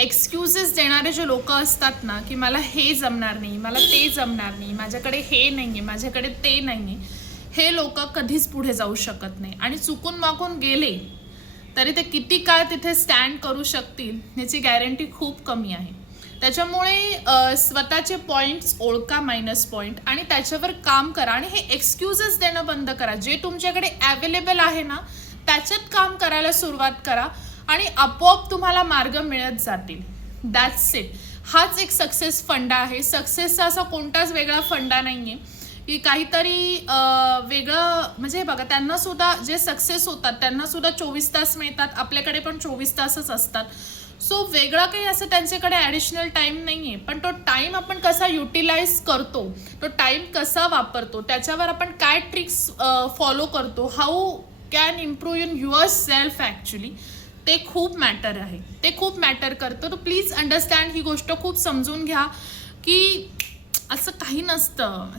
Excuses देणारे जे लोक असतात ना, की मला हे जमणार नाही, मला ते जमणार नाही, माझ्याकडे हे नाही आहे, माझ्याकडे ते नाही आहे, हे लोक कधीच पुढे जाऊ शकत नाही. आणि चुकून मागून गेले तरी ते किती काळ तिथे स्टँड करू शकतील याची गॅरंटी खूप कमी आहे. त्याच्यामुळे स्वतःचे पॉईंट्स ओळखा, मायनस पॉईंट, आणि त्याच्यावर काम करा. आणि हे एक्सक्यूजेस देणं बंद करा. जे तुमच्याकडे अवेलेबल आहे ना त्याच्यात काम करायला सुरुवात करा आणि आपोआप तुम्हाला मार्ग मिळत जातील. That's it. हाच एक सक्सेस फंडा आहे. सक्सेसचा असा कोणताच वेगळा फंडा नाही आहे की काहीतरी वेगळं. म्हणजे बघा, त्यांना सुद्धा जे सक्सेस होतात त्यांना सुद्धा 24 तास मिळतात, आपल्याकडे पण 24 तासच असतात. सो वेगळा काही असं त्यांच्याकडे ॲडिशनल टाईम नाही आहे. पण तो टाईम आपण कसा युटिलाइज करतो, तो टाईम कसा वापरतो, त्याच्यावर आपण काय ट्रिक्स फॉलो करतो, how can improve in your self actually, ते खूप मॅटर आहे. ते खूप मॅटर करतं. तर प्लीज अंडरस्टँड, ही गोष्ट खूप समजून घ्या की असं काही नसतं.